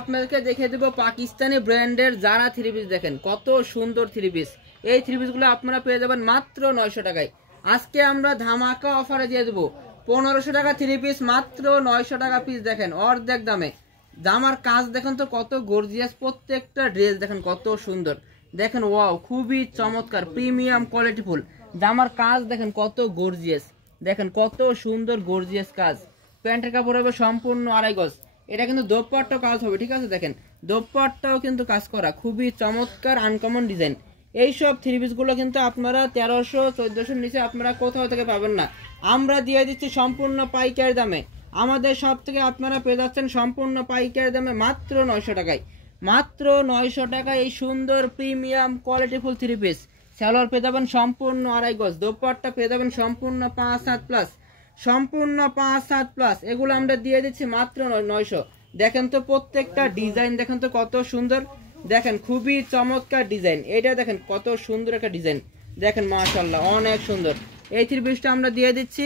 আপনাদেরকে দেখে দেবো পাকিস্তানি ব্র্যান্ডের জারা থ্রি পিস। দেখেন কত সুন্দর থ্রি পিস। এই থ্রি পিসগুলো আপনারা পেয়ে যাবেন মাত্র 900 টাকায়। আজকে আমরা ধামাকা অফারে দিয়ে দেবো 1500 টাকা থ্রি পিস, মাত্র 900 টাকা পিস। দেখেন অর্ধেক দামে। জামার কাজ দেখেন তো কত গর্জিয়াস, প্রত্যেকটা ড্রেস দেখেন কত সুন্দর। দেখেন ওয়াও, খুবই চমৎকার প্রিমিয়াম কোয়ালিটি ফুল। জামার কাজ দেখেন কত গর্জিয়াস, দেখেন কত সুন্দর গর্জিয়াস কাজ। প্যান্টের কাপড় হবে সম্পূর্ণ 2.5 গজ। এটা কিন্তু দোপাট্টাও কাজ হবে, ঠিক আছে। দেখেন দোপাট্টাও কিন্তু কাজ করা, খুবই চমৎকার আনকমন ডিজাইন। এইসব থ্রি পিস গুলো কিন্তু আপনারা 1300-1400 নিচে আপনারা কোথাও থেকে পাবেন না। আমরা দিয়ে দিচ্ছি সম্পূর্ণ পাইকারি দামে। আমাদের সব থেকে আপনারা পেয়ে যাচ্ছেন সম্পূর্ণ পাইকারি দামে মাত্র 900 টাকায়। মাত্র 900 টাকায় এই সুন্দর প্রিমিয়াম কোয়ালিটিফুল থ্রি পিস। সালোয়ার পেয়ে যাবেন সম্পূর্ণ 2.5 গজ, দোপাট্টা পেয়ে যাবেন সম্পূর্ণ 5-7 প্লাস, সম্পূর্ণ 5-7 প্লাস। এগুলো আমরা দিয়ে দিচ্ছি মাত্র 900। দেখেন তো প্রত্যেকটা ডিজাইন দেখেন তো কত সুন্দর, দেখেন খুবই চমৎকার ডিজাইন। এটা দেখেন কত সুন্দর একটা ডিজাইন, দেখেন মাশাআল্লাহ অনেক সুন্দর। এই থ্রি পিসটা আমরা দিয়ে দিচ্ছি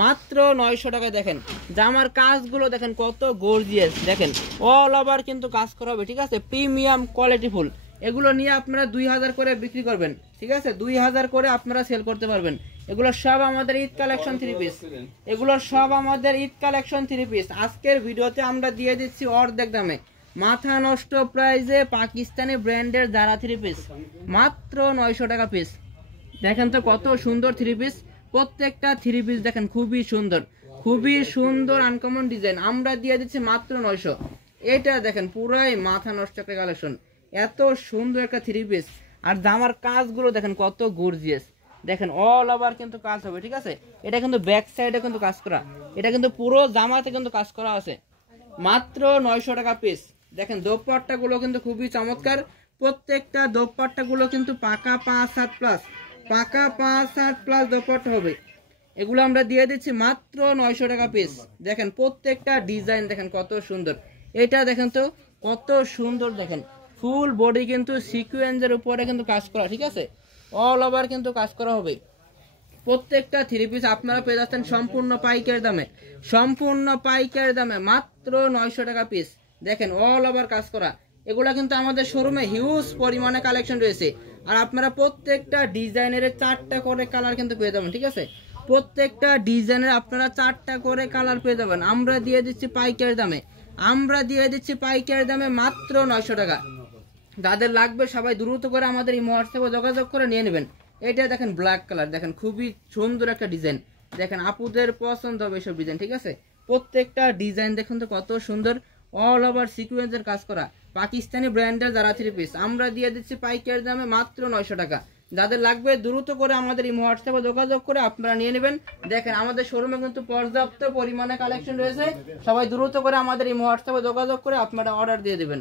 মাত্র 900 টাকায়। দেখেন জামার কাজগুলো দেখেন কত গর্জিয়াস, দেখেন অল ওভার কিন্তু কাজ করা হবে, ঠিক আছে। Premium quality full. এগুলো নিয়ে আপনারা 2000 করে বিক্রি করবেন, ঠিক আছে। 2000 করে আপনারা সেল করতে পারবেন। এগুলো সব আমাদের ঈদ কালেকশন থ্রি পিস, এগুলো সব আমাদের ঈদ কালেকশন থ্রি পিস। আজকের ভিডিওতে আমরা দিয়ে দিচ্ছি অর্ধেক দামে, মাথা নষ্ট প্রাইজে পাকিস্তানি ব্র্যান্ডের জারা থ্রি পিস, মাত্র 900 টাকা পিস। দেখেন তো কত সুন্দর থ্রি পিস, প্রত্যেকটা থ্রি পিস দেখেন খুবই সুন্দর, খুবই সুন্দর আনকমন ডিজাইন। আমরা দিয়ে দিচ্ছি মাত্র 900। এটা দেখেন পুরাই মাথা নষ্ট একটা কালেকশন, এত সুন্দর একটা থ্রি পিস। আর জামার কাজগুলো দেখেন কত গর্জিয়াস, দেখেন অল ওভার কিন্তু কাজ হবে, ঠিক আছে। এটা কিন্তু ব্যাক সাইডে কিন্তু কাজ করা, এটা কিন্তু পুরো জামাতে কিন্তু কাজ করা আছে। মাত্র 900 টাকা পিস। দেখেন দোপাট্টা গুলো কিন্তু খুবই চমৎকার, প্রত্যেকটা দোপাট্টা গুলো কিন্তু পাকা 5-7 প্লাস, পাকা 5-7 প্লাস দোপাট্টা হবে। এগুলো আমরা দিয়ে দিচ্ছি মাত্র 900 টাকা পিস। দেখেন প্রত্যেকটা ডিজাইন দেখেন কত সুন্দর। এটা দেখেন তো কত সুন্দর, দেখেন ফুল বডি কিন্তু সিকোয়েন্সের উপরে কিন্তু কাজ করা, ঠিক আছে। অল ওভার কিন্তু কাজ করা হবে। প্রত্যেকটা থ্রি পিস আপনারা পেয়ে যাচ্ছেন সম্পূর্ণ পাইকারি দামে, সম্পূর্ণ পাইকারি দামে মাত্র 900 টাকা পিস। দেখেন অল ওভার কাজ করা। এগুলা কিন্তু আমাদের শোরুমে হিউজ পরিমাণে কালেকশন রয়েছে। আর আপনারা প্রত্যেকটা ডিজাইনের 4টা করে কালার কিন্তু পেয়ে যাবেন, ঠিক আছে। প্রত্যেকটা ডিজাইনের আপনারা 4টা করে কালার পেয়ে যাবেন। আমরা দিয়ে দিচ্ছি পাইকারি দামে, আমরা দিয়ে দিচ্ছি পাইকারি দামে মাত্র 900 টাকা। যাদের লাগবে সবাই দ্রুত করে আমাদের এই হোয়াটসঅ্যাপে যোগাযোগ করে নিয়ে নেবেন। এটা দেখেন ব্ল্যাক কালার, দেখেন খুবই সুন্দর একটা ডিজাইন। দেখেন আপুদের পছন্দ হবে এসব ডিজাইন, ঠিক আছে। প্রত্যেকটা ডিজাইন দেখুন তো কত সুন্দর, অল ওভার সিকোয়েন্সের কাজ করা পাকিস্তানি ব্র্যান্ডের জারা থ্রি পিস। আমরা দিয়ে দিচ্ছি পাইকারি দামে মাত্র 900 টাকা। যাদের লাগবে দ্রুত করে আমাদের এই হোয়াটসঅ্যাপে যোগাযোগ করে আপনারা নিয়ে নেবেন। দেখেন আমাদের শোরুমে কিন্তু পর্যাপ্ত পরিমাণে কালেকশন রয়েছে। সবাই দ্রুত করে আমাদের এই হোয়াটসঅ্যাপে যোগাযোগ করে আপনারা অর্ডার দিয়ে দেবেন।